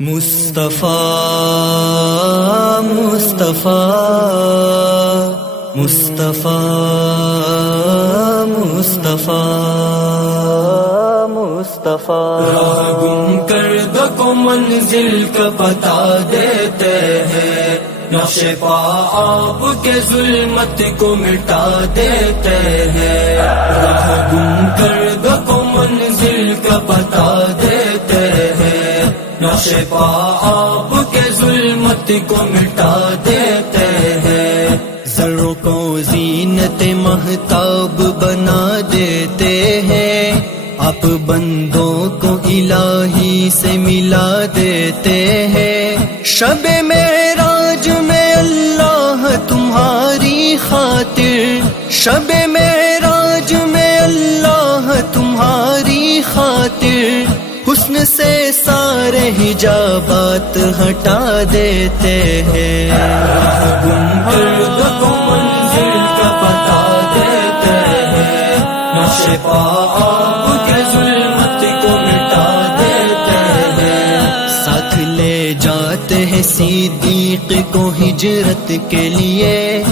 مصطفیٰ مصطفیٰ مصطفیٰ مصطفیٰ مصطفیٰ راہ گم کردہ کو منزل کا بتا دیتے ہیں، نقش پا آپ کے ظلمت کو مٹا دیتے ہیں۔ راہ گم کردہ کو منزل کا بتا دیتے ہیں، نقش پا آپ کے ظلمت کو مٹا دیتے ہیں۔ ذروں کو زینت مہتاب بنا دیتے ہیں، آپ بندوں کو الہی سے ملا دیتے ہیں۔ شب معراج میں اللہ تمہاری خاطر، شب معراج میں اللہ تمہاری خاطر حسن سے سارے حجابات ہٹا دیتے ہیں۔ راہ گم کردہ کو منزل کا بتا دیتے ہیں، نقش پا آپ کے ظلمت کو مٹا دیتے ہیں۔ ساتھ لے جاتے ہیں صدیق کو ہجرت کے لیے،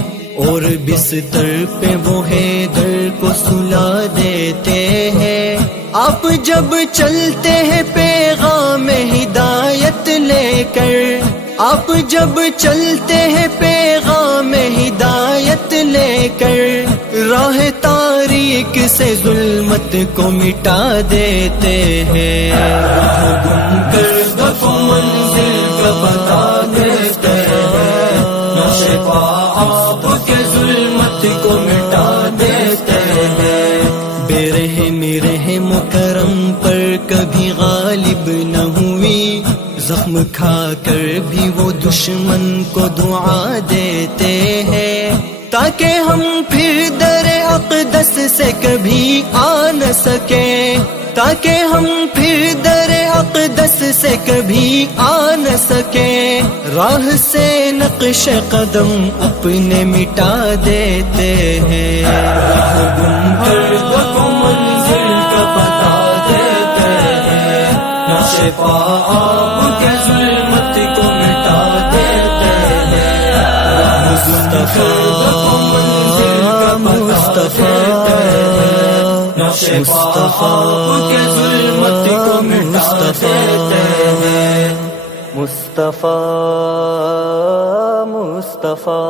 اور بستر پہ وہ حیدر کو سلا دیتے ہیں۔ آپ جب چلتے ہیں پیغام ہدایت لے کر، آپ جب چلتے ہیں پیغام ہدایت لے کر، راہ تاریک سے ظلمت کو مٹا دیتے ہیں۔ راہ گم کردہ کو منزل کا بتا دیتے ہیں، نقش پا آپ کے ظلمت کو مٹا دیتے ہیں۔ بے رحم رحم کرم پر کبھی غالب نہ ہوئی، زخم کھا کر بھی وہ دشمن کو دعا دیتے ہیں، تاکہ ہم پھر در اقدس سے کبھی آ نہ سکیں، تاکہ ہم پھر در اقدس سے کبھی آ نہ سکیں۔ راہ سے نقش قدم اپنے مٹا دیتے ہیں۔ راہ گم کردہ کو منزل کا بتا دیتے ہیں، نقش پا آپ کے ظلمت کو مٹا دیتے ہیں۔ راہ گم کردہ کو منزل کا بتا دیتے ہیں، نقش پا آپ کے ظلمت کو مٹا دیتے ہیں۔ مصطفیٰ مصطفیٰ